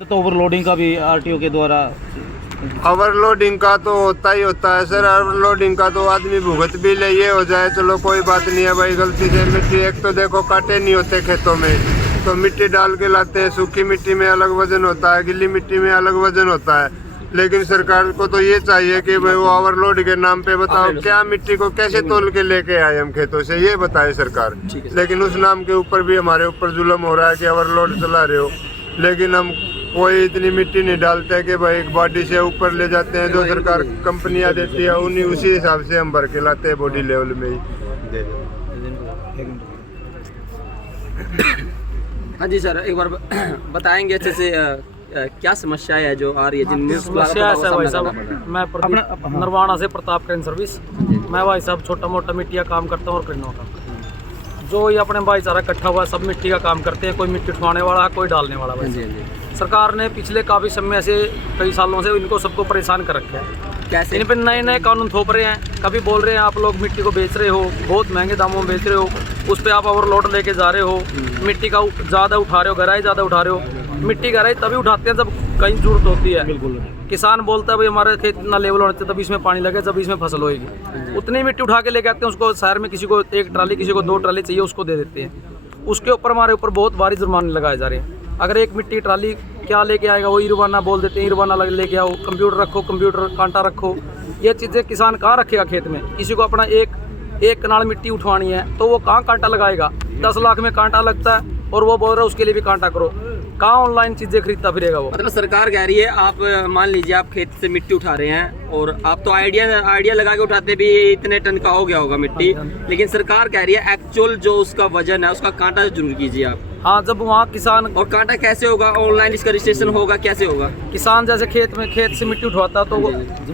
तो ओवरलोडिंग का भी आरटीओ के द्वारा ओवरलोडिंग का तो होता ही होता है सर। ओवरलोडिंग का तो आदमी भुगत भी ले, ये हो जाए चलो कोई बात नहीं है भाई, गलती से मिट्टी, एक तो देखो कांटे नहीं होते खेतों में तो मिट्टी डाल के लाते हैं। सूखी मिट्टी में अलग वजन होता है, गिल्ली मिट्टी में अलग वजन होता है। लेकिन सरकार को तो ये चाहिए कि भाई वो ओवरलोड के नाम पे बताओ क्या मिट्टी को कैसे तोल के लेके आए हम खेतों से, ये बताए सरकार। लेकिन उस नाम के ऊपर भी हमारे ऊपर जुल्म हो रहा है कि ओवरलोड चला रहे हो, लेकिन हम कोई इतनी मिट्टी नहीं डालते कि भाई एक बॉडी से ऊपर ले जाते हैं। जो सरकार कंपनियां देती है उन्हीं उसी हिसाब से हम भर के लाते हैं बॉडी लेवल में ही। हाँ जी सर, एक बार बताएंगे अच्छे से क्या समस्या है जो आ रही है, जिन समस्या है भाई साहब। मैं नरवाना से प्रताप क्रेन सर्विस, मैं भाई साहब छोटा मोटा मिट्टी का काम करता हूँ और क्रेनों का। जो ये अपने भाईचारा इकट्ठा हुआ सब मिट्टी का काम करते हैं, कोई मिट्टी उठवाने वाला है कोई डालने वाला। सरकार ने पिछले काफ़ी समय से कई सालों से इनको सबको परेशान कर रखा है। कैसे? इन पर नए नए कानून थोप रहे हैं। कभी बोल रहे हैं आप लोग मिट्टी को बेच रहे हो, बहुत महंगे दामों में बेच रहे हो, उस पर आप ओवरलोड लेके जा रहे हो, मिट्टी का ज़्यादा उठा रहे हो, गहराई ज़्यादा उठा रहे हो। मिट्टी गहराई तभी उठाते हैं जब कहीं जरूरत होती है। बिल्कुल किसान बोलता है भाई हमारे खेत इतना लेवल होना चाहिए तभी इसमें पानी लगे, जब इसमें फसल होएगी। उतनी मिट्टी उठा के लेके आते हैं, उसको शहर में किसी को एक ट्राली किसी को 2 ट्राली चाहिए उसको दे देते हैं। उसके ऊपर हमारे ऊपर बहुत भारी जुर्माने लगाए जा रहे हैं। अगर एक मिट्टी ट्राली क्या लेके आएगा वो ईरवाना बोल देते हैं, ईरवाना लेके आओ, कंप्यूटर रखो, कंप्यूटर कांटा रखो। ये चीज़ें किसान कहाँ रखेगा खेत में? किसी को अपना एक कनाल मिट्टी उठवानी है तो वो कहाँ कांटा लगाएगा? 10 लाख में कांटा लगता है और वो बोल रहा है उसके लिए भी कांटा करो। कहाँ ऑनलाइन चीज़ें खरीदता फिरेगा वो? मतलब सरकार कह रही है आप मान लीजिए आप खेत से मिट्टी उठा रहे हैं और आप तो आइडिया लगा के उठाते भी इतने टन का हो गया होगा मिट्टी, लेकिन सरकार कह रही है एक्चुअल जो उसका वजन है उसका कांटा जरूर कीजिए आप। हाँ, जब वहाँ किसान और कांटा कैसे होगा? ऑनलाइन इसका रजिस्ट्रेशन होगा, कैसे होगा? किसान जैसे खेत से मिट्टी उठवाता तो वो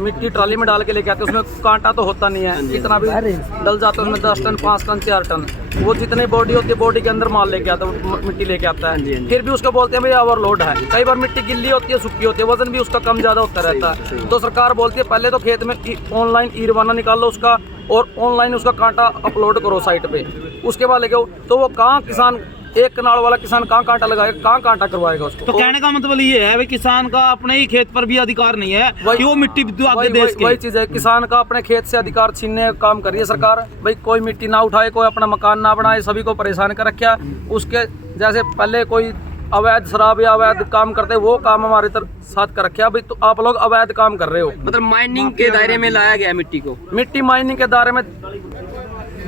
मिट्टी ट्राली में डाल के लेके आते, उसमें कांटा तो होता नहीं है, इतना भी डल जाता है उसमें 10 टन 5 टन 4 टन वो जितनी बॉडी होती है बॉडी के अंदर माल लेके आता है, मिट्टी लेके आता है। फिर भी उसको बोलते हैं भाई ओवरलोड है। कई बार मिट्टी गिल्ली होती है, सूखी होती है, वजन भी उसका कम ज्यादा होता रहता है। तो सरकार बोलती है पहले तो खेत में ऑनलाइन ईरवाना निकालो उसका और ऑनलाइन उसका कांटा अपलोड करो साइट पे, उसके बाद लेके आओ। तो वो कहाँ किसान, एक कनाल वाला किसान कहाँ कांटा लगाएगा, कहाँ कांटा करवाएगा उसको? तो कहने का मतलब ये है भाई किसान का अपने ही खेत पर भी अधिकार नहीं है कि वो मिट्टी आगे देश के। वही चीज है, किसान का अपने खेत से अधिकार छीनने का काम कर रही है सरकार। भाई कोई मिट्टी ना उठाए, कोई अपना मकान ना बनाए, सभी को परेशान कर रखा। उसके जैसे पहले कोई अवैध शराब या अवैध काम करते वो काम हमारे साथ कर रखा। भाई तो आप लोग अवैध काम कर रहे हो। मतलब माइनिंग के दायरे में लाया गया मिट्टी को, मिट्टी माइनिंग के दायरे में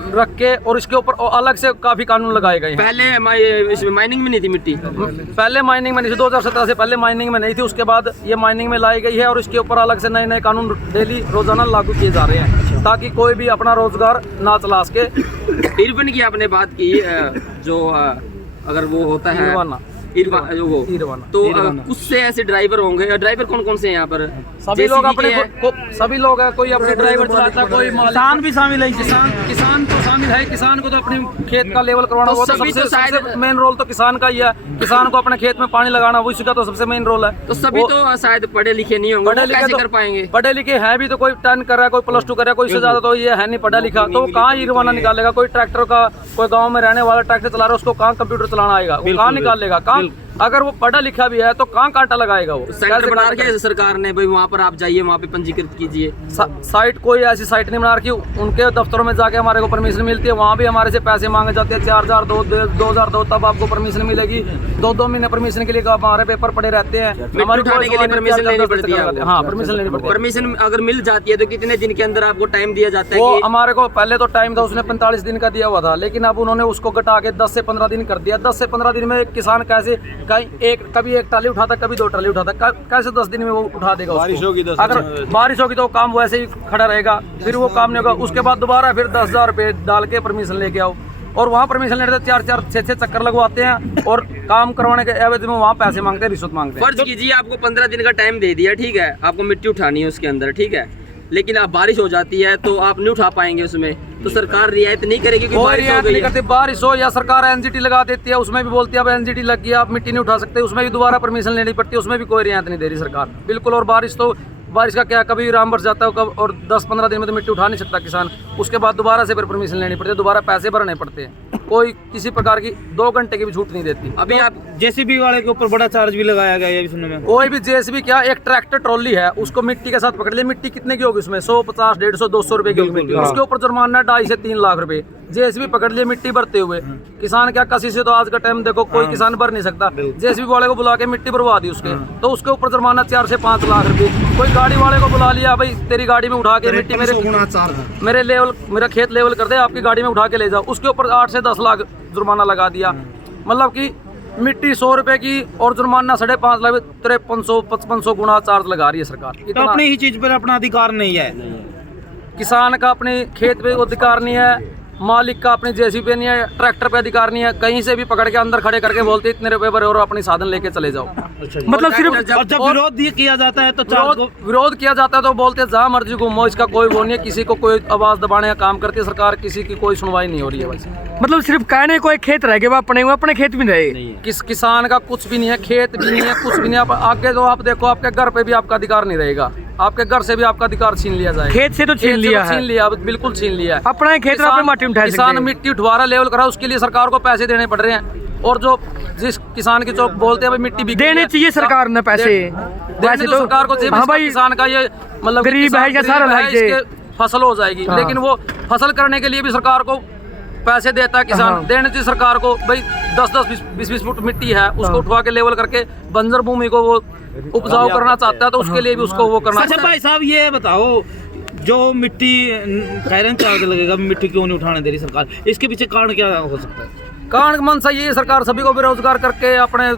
रख के और इसके ऊपर अलग से काफी कानून लगाए गए हैं। पहले माइनिंग में नहीं थी मिट्टी, पहले माइनिंग में नहीं थी, 2017 से पहले माइनिंग में नहीं थी। उसके बाद ये माइनिंग में लाई गई है और इसके ऊपर अलग से नए नए कानून डेली रोजाना लागू किए जा रहे हैं ताकि कोई भी अपना रोजगार ना चला सके। इरवन की आपने बात की, जो अगर वो होता है ईरवाना, तो उससे ऐसे ड्राइवर होंगे। ड्राइवर कौन कौन से हैं यहाँ पर? सभी लोग अपने सभी लोग हैं, कोई अपने ड्राइवर चलाता है, कोई किसान भी शामिल है। किसान तो शामिल है। किसान को तो अपने खेत का लेवल करवाना तो होता है, सबसे मेन रोल तो किसान का ही है। किसान को अपने खेत में पानी लगाना वो इसका तो सबसे मेन रोल है। तो सभी तो शायद पढ़े लिखे नहीं होंगे, पढ़े लिखे कर पाएंगे? पढ़े लिखे है भी तो कोई 10 कर रहा है, कोई +2 कर रहा है, कोई इससे ज्यादा तो ये है नहीं पढ़ा लिखा। तो कहाँ ईरवाना निकालेगा? कोई ट्रैक्टर का, कोई गाँव में रहने वाला ट्रैक्टर चला रहा है उसको कहाँ कंप्यूटर चलाना आएगा? वो कहाँ निकालेगा? कहाँ अगर वो पढ़ा लिखा भी है तो कहाँ कांटा लगाएगा वो? सेंटर बना के सरकार ने भाई वहाँ पर आप जाइए, वहाँ पे पंजीकृत कीजिए। साइट कोई ऐसी साइट नहीं बना रखी। उनके दफ्तरों में जाके हमारे को परमिशन मिलती है, वहाँ भी हमारे से पैसे मांगे जाते हैं 4000 2002 तब आपको परमिशन मिलेगी। 2 महीने परमिशन के लिए हमारे पेपर पड़े रहते हैं। हमारे उठाने के लिए परमिशन लेनी पड़ती है। हाँ, परमिशन लेनी पड़ती है। परमिशन अगर मिल जाती है तो कितने दिन के अंदर आपको टाइम दिया जाता है? वो हमारे को पहले तो टाइम था उसने 45 दिन का दिया हुआ था, लेकिन अब उन्होंने उसको घटा के 10 से 15 दिन कर दिया। 10 से 15 दिन में किसान कैसे कभी एक ट्राली उठाता, कभी 2 ट्राली उठाता, कैसे 10 दिन में वो उठा देगा? बारिश होगी, अगर बारिश होगी तो काम वैसे ही खड़ा रहेगा, फिर वो काम नहीं होगा। उसके बाद दोबारा फिर 10,000 रुपये डाल के परमिशन लेके आओ और वहाँ परमिशन लेते 4-4 6-6 चक्कर लगवाते हैं और काम करवाने के एवज में वहाँ पैसे मांगते हैं, रिश्वत मांगते हैं। फर्ज कीजिए आपको 15 दिन का टाइम दे दिया, ठीक है, आपको मिट्टी उठानी है उसके अंदर, ठीक है, लेकिन अब बारिश हो जाती है तो आप नहीं उठा पाएंगे उसमें, तो सरकार रियायत नहीं करेगी? कोई रियायत नहीं करती। बारिश हो या सरकार एनजीटी लगा देती है, उसमें भी बोलती है अब एनजीटी लग गई आप मिट्टी नहीं उठा सकते, उसमें भी दोबारा परमिशन लेनी पड़ती है, उसमें भी कोई रियायत नहीं दे रही सरकार बिल्कुल। और बारिश तो बारिश का क्या, कभी राम बरस जाता है कब, और 10-15 दिन में तो मिट्टी उठा नहीं सकता किसान। उसके बाद दोबारा से फिर परमिशन लेनी पड़ती है, दोबारा पैसे भरने पड़ते हैं। कोई किसी प्रकार की 2 घंटे की भी छूट नहीं देती। अभी आप जेसीबी वाले के ऊपर बड़ा चार्ज भी लगाया गया है, ये भी सुनने में। कोई भी जेसीबी क्या, एक ट्रैक्टर ट्रॉली है उसको मिट्टी के साथ पकड़ लिया, मिट्टी कितने की होगी उसमें, 100, 50, 150, 200 रुपए की होगी मिट्टी, उसके ऊपर जुर्माना 2.5 से 3 लाख रुपए। जेसीबी पकड़ लिए मिट्टी भरते हुए, किसान क्या कसी से तो आज का टाइम देखो कोई किसान भर नहीं सकता, जेसीबी वाले को बुला के मिट्टी भरवा दी उसके, तो उसके ऊपर जुर्माना 4 से 5 लाख रुपए। कोई गाड़ी वाले को बुला लिया, भाई तेरी गाड़ी में उठा के मिट्टी मेरा खेत लेवल कर दे, आपकी गाड़ी में उठा के ले जाओ, उसके ऊपर 8 से 10 लाख जुर्माना लगा दिया। मतलब कि मिट्टी 100 रुपए की और जुर्माना 5.5 लाख, 5300-5500 गुना चार्ज लगा रही है सरकार। तो अपनी ही चीज पर अपना अधिकार नहीं है, किसान का अपने खेत पे अधिकार नहीं है, मालिक का अपनी जेसीबी पे नहीं है, ट्रैक्टर पे अधिकार नहीं है, कहीं से भी पकड़ के अंदर खड़े करके बोलते इतने रुपए पर और अपनी साधन लेके चले जाओ। मतलब सिर्फ और जब विरोध किया जाता है तो विरोध किया जाता है तो बोलते हैं जहाँ मर्जी घूमो, इसका कोई वो नहीं है, किसी को कोई आवाज दबाने का काम करती है सरकार, किसी की कोई सुनवाई नहीं हो रही है। वैसे मतलब सिर्फ कहने को एक खेत रह गए, वो अपने खेत भी रहे, किस किसान का कुछ भी नहीं है, खेत भी नहीं है, कुछ भी नहीं है। आगे तो आप देखो आपके घर पे भी आपका अधिकार नहीं रहेगा, आपके घर से भी आपका अधिकार छीन लिया जाएगा। खेत से तो छीन लिया है, बिल्कुल छीन लिया है। अपना खेत में माटी उठा, किसान मिट्टी उठवा रहा, लेवल करा, उसके लिए सरकार को पैसे देने पड़ रहे हैं। और जो जिस किसान की जो बोलते हैं भाई मिट्टी देने चाहिए सरकार ने पैसे, वैसे तो सरकार को चाहिए। हाँ भाई, किसान का ये मतलब गरीब है, सारा इसके फसल हो जाएगी, लेकिन वो फसल करने के लिए भी सरकार को पैसे देता है किसान। देने चाहिए सरकार को, भाई 10-10, 20-20 फुट मिट्टी है, उसको उठवा के लेवल करके बंजर भूमि को वो उपजाऊ करना चाहता है, तो उसके लिए भी उसको वो करना। अच्छा भाई साहब ये बताओ, जो मिट्टी कायरन चार्ज लगेगा, मिट्टी क्यों नहीं उठाने दे रही सरकार, इसके पीछे कारण क्या हो सकता है? कारण मनसा ये सरकार सभी को बेरोजगार करके अपने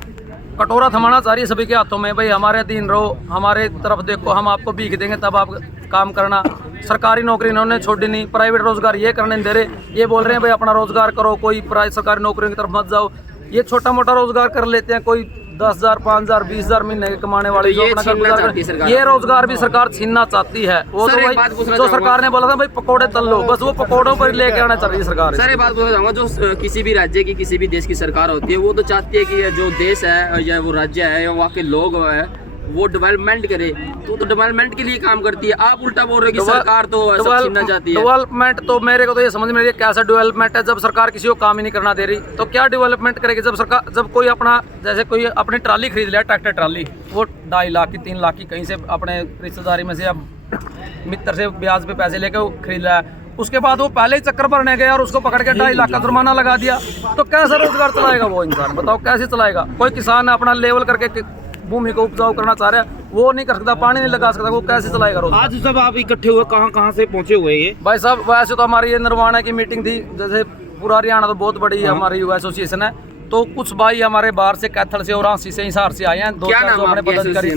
कटोरा थमाना चाह रही है सभी के हाथों में। भाई हमारे अधीन रहो, हमारे तरफ देखो, हम आपको भीख देंगे तब आप काम करना। सरकारी नौकरी इन्होंने छोड़ी नहीं, प्राइवेट रोजगार ये करने नहीं दे रहे, ये बोल रहे हैं भाई अपना रोजगार करो, कोई सरकारी नौकरियों की तरफ मत जाओ। ये छोटा मोटा रोजगार कर लेते हैं, कोई 10,000, 5,000, 20,000 महीने कमाने वाले जो अपना घर गुजार, ये रोजगार भी सरकार छीनना चाहती है। वो तो भाई जो सरकार ने बोला था भाई पकौड़े तल लो, बस वो पकौड़ों पर लेके आना चाह रही है सरकार। सर एक बात बोलना चाहूँगा, जो किसी भी राज्य की किसी भी देश की सरकार होती है, वो तो चाहती है कि जो देश है या वो राज्य है या वहाँ के लोग है वो डेवलपमेंट करे, तो डेवलपमेंट के लिए काम करती है। आप उल्टा बोल रहे हो कि सरकार तो सब छीनना चाहती है। डेवलपमेंट तो मेरे को तो ये समझ में नहीं है कैसा डेवलपमेंट है, जब सरकार किसी को काम ही नहीं करना दे रही तो क्या डेवलपमेंट करेगी। जब सरकार, जब कोई अपना जैसे कोई अपनी ट्राली खरीद लिया, ट्रैक्टर ट्राली, वो 2.5 लाख की 3 लाख की कहीं से अपने रिश्तेदारी में से या मित्र से ब्याज पे पैसे लेके वो खरीद लिया, उसके बाद वो पहले ही चक्कर भरने गया और उसको पकड़ के 2.5 लाख का जुर्माना लगा दिया, तो कैसा रोजगार चलाएगा वो इंसान, बताओ कैसे चलाएगा। कोई किसान अपना लेवल करके भूमि को उपजाऊ करना चाह रहा है, वो नहीं कर सकता, पानी नहीं लगा सकता, वो कैसे चलाएगा रोज। आज सब आप इकट्ठे हुए कहाँ से पहुंचे हुए ये भाई साहब? वैसे तो हमारी ये निर्वाणा की मीटिंग थी, जैसे पूरा हरियाणा तो बहुत बड़ी हमारी एसोसिएशन है, तो कुछ भाई हमारे बाहर से कैथल से और रांची से हिसार से आए हैं, 2-4 जो अपने पदाधिकारी,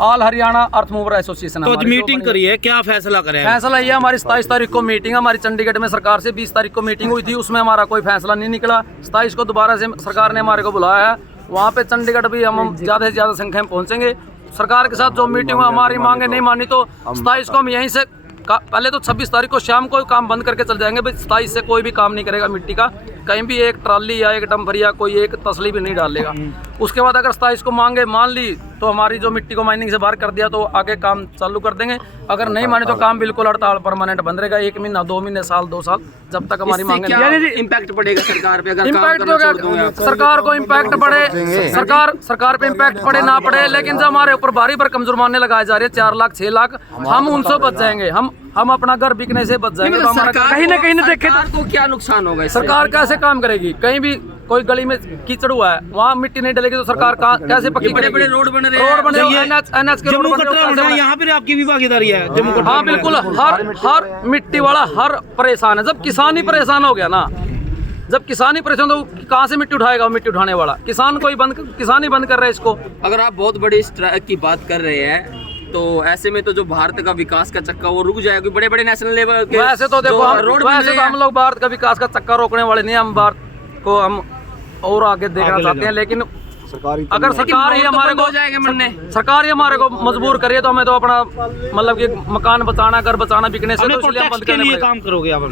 ऑल हरियाणा अर्थ मूवर एसोसिएशन। तो मीटिंग करी है, क्या फैसला करें? फैसला ये हमारी 27 तारीख को मीटिंग, हमारी चंडीगढ़ में सरकार से 20 तारीख को मीटिंग हुई थी, उसमें हमारा कोई फैसला नहीं निकला। 27 को दोबारा से सरकार ने हमारे को बुलाया है, वहाँ पे चंडीगढ़ भी हम ज़्यादा से ज़्यादा संख्या में पहुँचेंगे। सरकार के साथ जो मीटिंग हुई, हमारी मांगे नहीं मानी तो 27 को हम यहीं से पहले तो 26 तारीख को शाम को काम बंद करके चल जाएंगे। भाई 27 से कोई भी काम नहीं करेगा मिट्टी का, कहीं भी एक ट्राली या एक डंपर या कोई एक तसली भी नहीं डालेगा। उसके बाद अगर 27 को मांगे मान ली तो हमारी जो मिट्टी को माइनिंग से बाहर कर दिया तो आगे काम चालू कर देंगे, अगर नहीं माने तो काम बिल्कुल हड़ताल परमानेंट बंद रहेगा, 1 महीना 2 महीने साल 2 साल जब तक हमारी मांगे नहीं। इम्पैक्ट पड़ेगा सरकार पे? अगर इम्पैक्ट तो क्या, सरकार को इम्पैक्ट पड़े, सरकार पे इम्पैक्ट पड़े ना पड़े, लेकिन जब हमारे ऊपर भारी भरकम जुर्माने लगाए जा रहे हैं 4 लाख 6 लाख, हम उनसे बच जाएंगे, हम अपना घर बिकने से बच जाएंगे। कहीं ना कहीं देखे तो क्या नुकसान होगा? सरकार कैसे काम करेगी? कहीं भी कोई गली में कीचड़ हुआ है, वहाँ मिट्टी नहीं डलेगी तो सरकार कैसे पक्की? बड़े बड़े रोड बन रहे हैं, रोड बने, एनएच के रोड बन रहे हैं, यहाँ पे आपकी भी भागीदारी है जम्मू कटरा? हाँ बिल्कुल, हर मिट्टी वाला हर परेशान है। जब किसान ही परेशान हो गया ना, जब किसान ही परेशान तो कहाँ से मिट्टी उठाएगा? मिट्टी उठाने वाला किसान ही बंद कर रहा है इसको। अगर आप बहुत बड़ी स्ट्राइक की बात कर रहे हैं तो ऐसे में तो जो भारत का विकास का चक्का वो रुक जाएगा, बड़े बड़े नेशनल लेवल के। वैसे तो देखो हम लोग भारत का विकास का चक्का रोकने वाले नहीं, हम भारत को हम और आगे देखना चाहते हैं, लेकिन अगर सरकार ही हमारे को सरकार ही हमारे को मजबूर करे तो हमें तो अपना मतलब कि मकान बचाना, घर बचाना, बिकने से तो इसलिए बंद करने के लिए काम करोगे आप?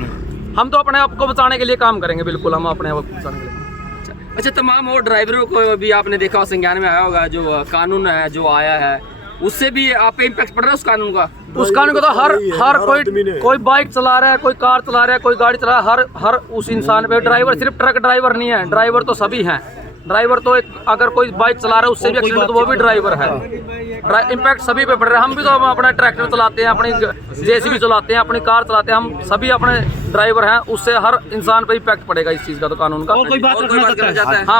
हम तो अपने आप को बचाने के लिए काम करेंगे, बिल्कुल हम अपने आप को बचाने के लिए। अच्छा, तमाम और ड्राइवरों को भी आपने देखा संज्ञान में आया होगा, जो कानून है जो आया है उससे भी आप पे इम्पैक्ट पड़ रहा है उस कानून का? उस कानून को तो हर कोई बाइक चला रहा है, कोई कार चला रहा है, कोई गाड़ी चला रहा है, हर उस इंसान पे, ड्राइवर सिर्फ ट्रक ड्राइवर नहीं है, ड्राइवर तो सभी हैं। ड्राइवर तो एक अगर कोई बाइक चला रहा है उससे भी एक्सीडेंट तो वो भी ड्राइवर है। इम्पैक्ट सभी पे पड़ रहा है। हम भी तो अपना ट्रैक्टर चलाते हैं, अपनी जेसीबी चलाते हैं, अपनी कार चलाते हैं, हम सभी अपने ड्राइवर हैं, उससे हर इंसान पे इम्पैक्ट पड़ेगा इस चीज़ का तो कानून का। और कोई बात रखना चाहता है? हाँ।